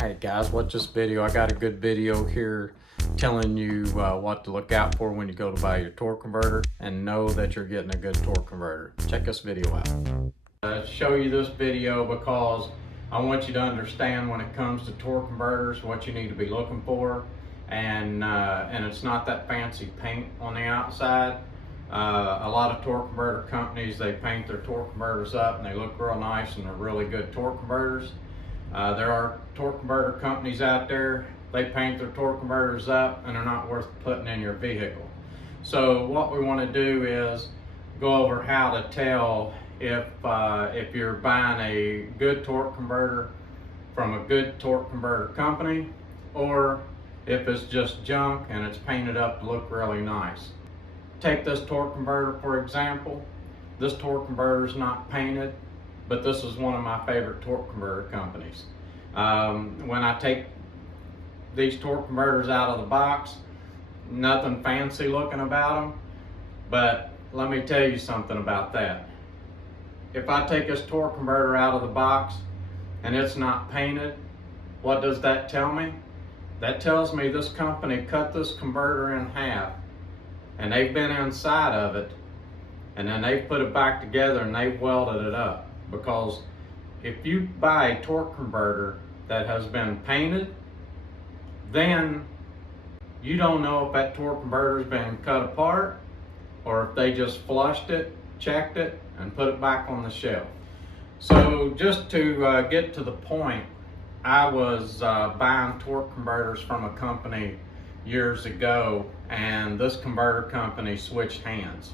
Alright guys, watch this video. I got a good video here telling you what to look out for when you go to buy your torque converter, and know that you're getting a good torque converter. Check this video out. Show you this video because I want you to understand when it comes to torque converters what you need to be looking for, and it's not that fancy paint on the outside. A lot of torque converter companies, they paint their torque converters up and they look real nice and they're really good torque converters. There are torque converter companies out there, they paint their torque converters up and they're not worth putting in your vehicle. So what we want to do is go over how to tell if you're buying a good torque converter from a good torque converter company, or if it's just junk and it's painted up to look really nice. Take this torque converter for example. This torque converter is not painted, but this is one of my favorite torque converter companies. When I take these torque converters out of the box, nothing fancy looking about them, but let me tell you something about that. If I take this torque converter out of the box and it's not painted, what does that tell me? That tells me this company cut this converter in half and they've been inside of it, and then they've put it back together and they've welded it up. Because if you buy a torque converter that has been painted, then you don't know if that torque converter's been cut apart or if they just flushed it, checked it, and put it back on the shelf. So just to get to the point, I was buying torque converters from a company years ago, and this converter company switched hands.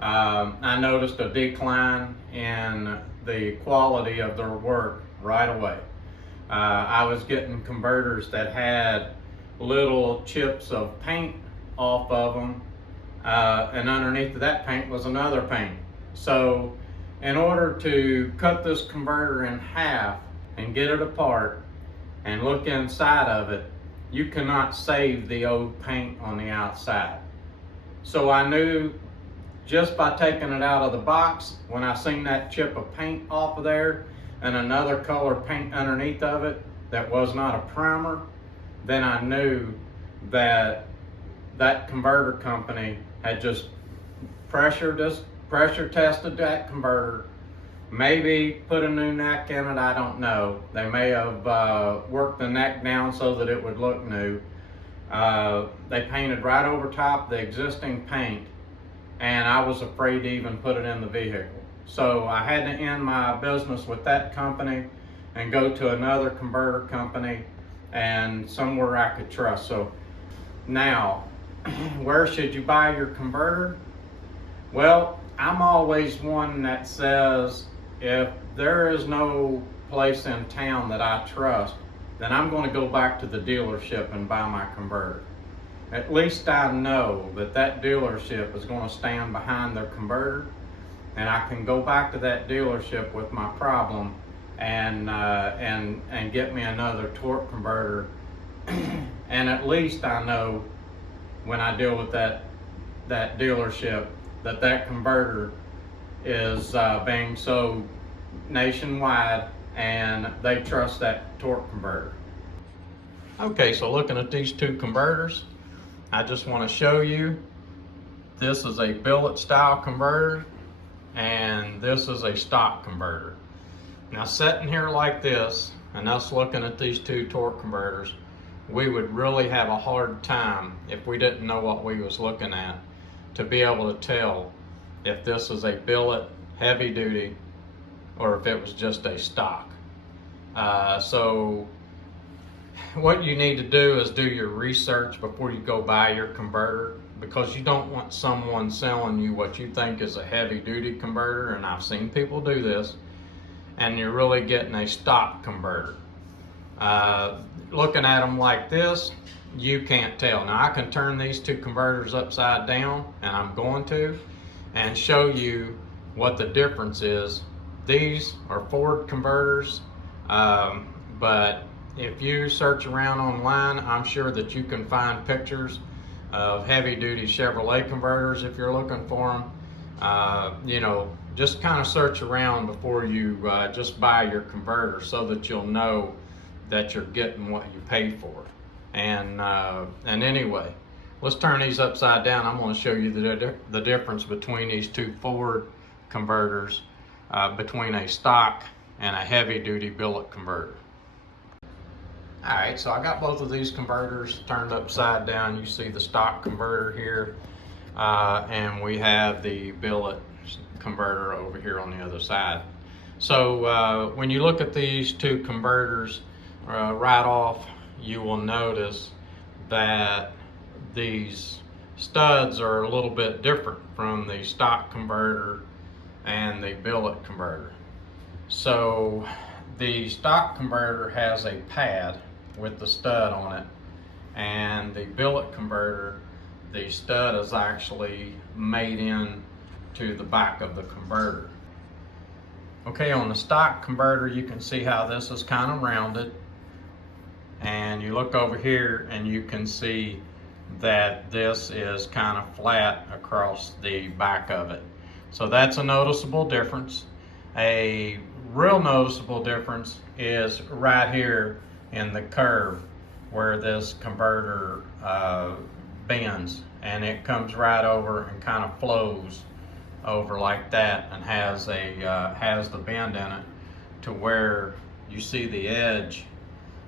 I noticed a decline in the quality of their work right away. I was getting converters that had little chips of paint off of them, and underneath of that paint was another paint. So in order to cut this converter in half and get it apart and look inside of it, you cannot save the old paint on the outside. So I knew just by taking it out of the box, when I seen that chip of paint off of there and another color paint underneath of it that was not a primer, then I knew that that converter company had just pressure tested that converter, maybe put a new neck in it, I don't know. They may have worked the neck down so that it would look new. They painted right over top of the existing paint, and I was afraid to even put it in the vehicle. So I had to end my business with that company and go to another converter company and somewhere I could trust. So now, where should you buy your converter? Well, I'm always one that says if there is no place in town that I trust, then I'm going to go back to the dealership and buy my converter. At least I know that that dealership is going to stand behind their converter, and I can go back to that dealership with my problem and get me another torque converter. And at least I know when I deal with that dealership that converter is being sold nationwide and they trust that torque converter. Okay, so looking at these two converters, I just want to show you, this is a billet style converter and this is a stock converter. Now sitting here like this and us looking at these two torque converters, we would really have a hard time if we didn't know what we was looking at to be able to tell if this is a billet heavy duty or if it was just a stock. So what you need to do is do your research before you go buy your converter, because you don't want someone selling you what you think is a heavy duty converter, and I've seen people do this, and you're really getting a stock converter. Looking at them like this, you can't tell. Now I can turn these two converters upside down, and I'm going to, and show you what the difference is. These are Ford converters, but if you search around online, I'm sure that you can find pictures of heavy duty Chevrolet converters if you're looking for them. You know, just kind of search around before you just buy your converter so that you'll know that you're getting what you pay for. And anyway, let's turn these upside down. I'm going to show you the difference between these two Ford converters, between a stock and a heavy duty billet converter. Alright, so I got both of these converters turned upside down. You see the stock converter here, and we have the billet converter over here on the other side. So when you look at these two converters right off, you will notice that these studs are a little bit different from the stock converter and the billet converter. So the stock converter has a pad with the stud on it, and the billet converter, the stud is actually made in to the back of the converter. Okay, on the stock converter, you can see how this is kind of rounded, and you look over here and you can see that this is kind of flat across the back of it. So that's a noticeable difference. A real noticeable difference is right here in the curve where this converter bends, and it comes right over and kind of flows over like that, and has the bend in it to where you see the edge.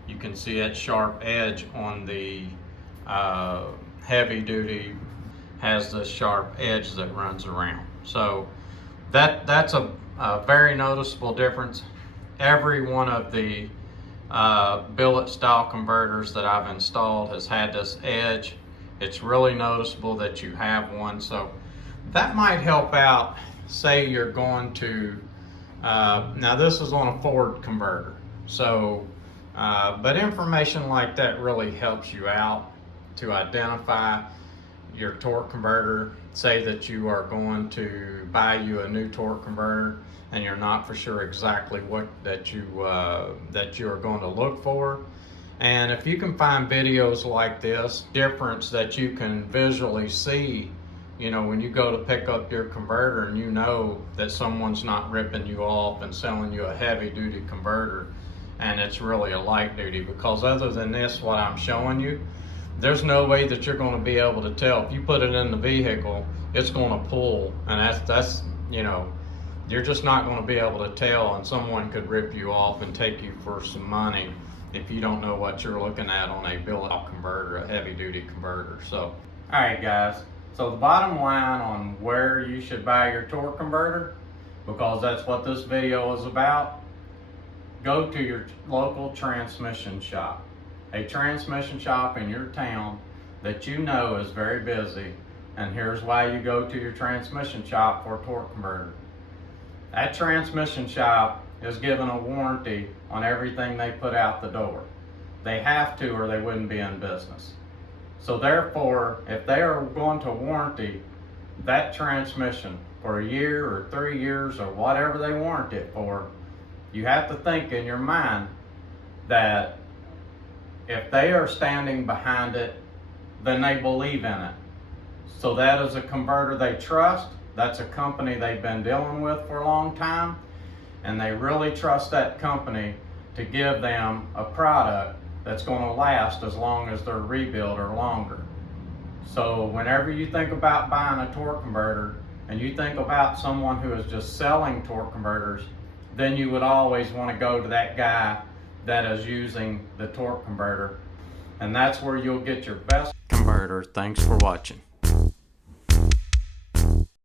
You can see that sharp edge on the heavy duty has this sharp edge that runs around. So that's a very noticeable difference. Every one of the billet style converters that I've installed has had this edge. It's really noticeable that you have one. So that might help out. Say you're going to, now this is on a Ford converter. So, but information like that really helps you out to identify your torque converter. Say that you are going to buy you a new torque converter and you're not for sure exactly what that you are going to look for. And if you can find videos like this, difference that you can visually see, you know, when you go to pick up your converter and you know that someone's not ripping you off and selling you a heavy duty converter and it's really a light duty, because other than this, what I'm showing you, there's no way that you're going to be able to tell. If you put it in the vehicle, it's going to pull, and that's you know, you're just not going to be able to tell, and someone could rip you off and take you for some money if you don't know what you're looking at on a billet converter, a heavy duty converter. So, all right guys, so the bottom line on where you should buy your torque converter, because that's what this video is about, go to your local transmission shop. A transmission shop in your town that you know is very busy, and here's why you go to your transmission shop for a torque converter. That transmission shop is given a warranty on everything they put out the door. They have to, or they wouldn't be in business. So therefore, if they are going to warranty that transmission for a year or 3 years or whatever they warranty it for, you have to think in your mind that if they are standing behind it, then they believe in it. So that is a converter they trust. That's a company they've been dealing with for a long time, and they really trust that company to give them a product that's going to last as long as their rebuild or longer. So whenever you think about buying a torque converter and you think about someone who is just selling torque converters, then you would always want to go to that guy that is using the torque converter, and that's where you'll get your best converter. Thanks for watching.